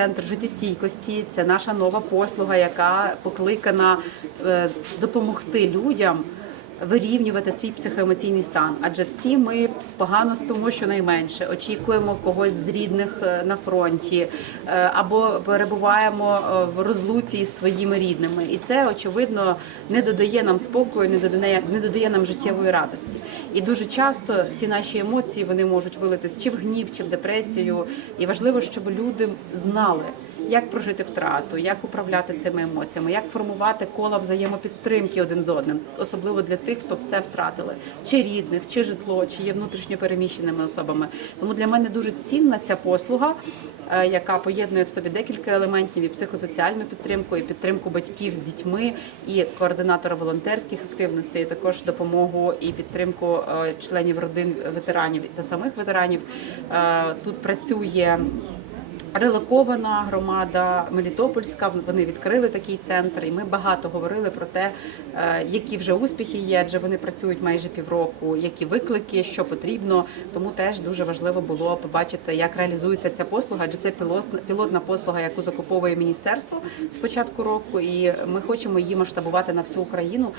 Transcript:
центр життєстійкості. Це наша нова послуга, яка покликана е, допомогти людям. Вирівнювати свій психоемоційний стан, адже всі ми погано спимо щонайменше, очікуємо когось з рідних е, на фронті е, або перебуваємо е, в розлуці із своїми рідними, і це очевидно не додає нам спокою, не додає, не додає нам життєвої радості. І дуже часто ці наші емоції вони можуть вилитись чи в гнів, чи в депресію. І важливо, щоб люди знали. Як прожити втрату, як управляти цими емоціями, як формувати кола взаємопідтримки один з одним, особливо для тих, хто все втратили, чи рідних, чи житло, чи є внутрішньо переміщеними особами. Тому для мене дуже цінна ця послуга, е, яка поєднує в собі декілька елементів: і психосоціальну підтримку, і підтримку батьків з дітьми, і координатора волонтерських активностей, і також допомогу і підтримку е, членів родин ветеранів та самих ветеранів. Е, Тут працює. Релокована громада Мелітопольська. Вони відкрили такий центр, і ми багато говорили про те, е, які вже успіхи є, адже вони працюють майже півроку, які виклики, що потрібно. Тому теж дуже важливо було побачити, як реалізується ця послуга, адже це пілотна послуга, яку закуповує міністерство з початку року, і ми хочемо її масштабувати на всю Україну.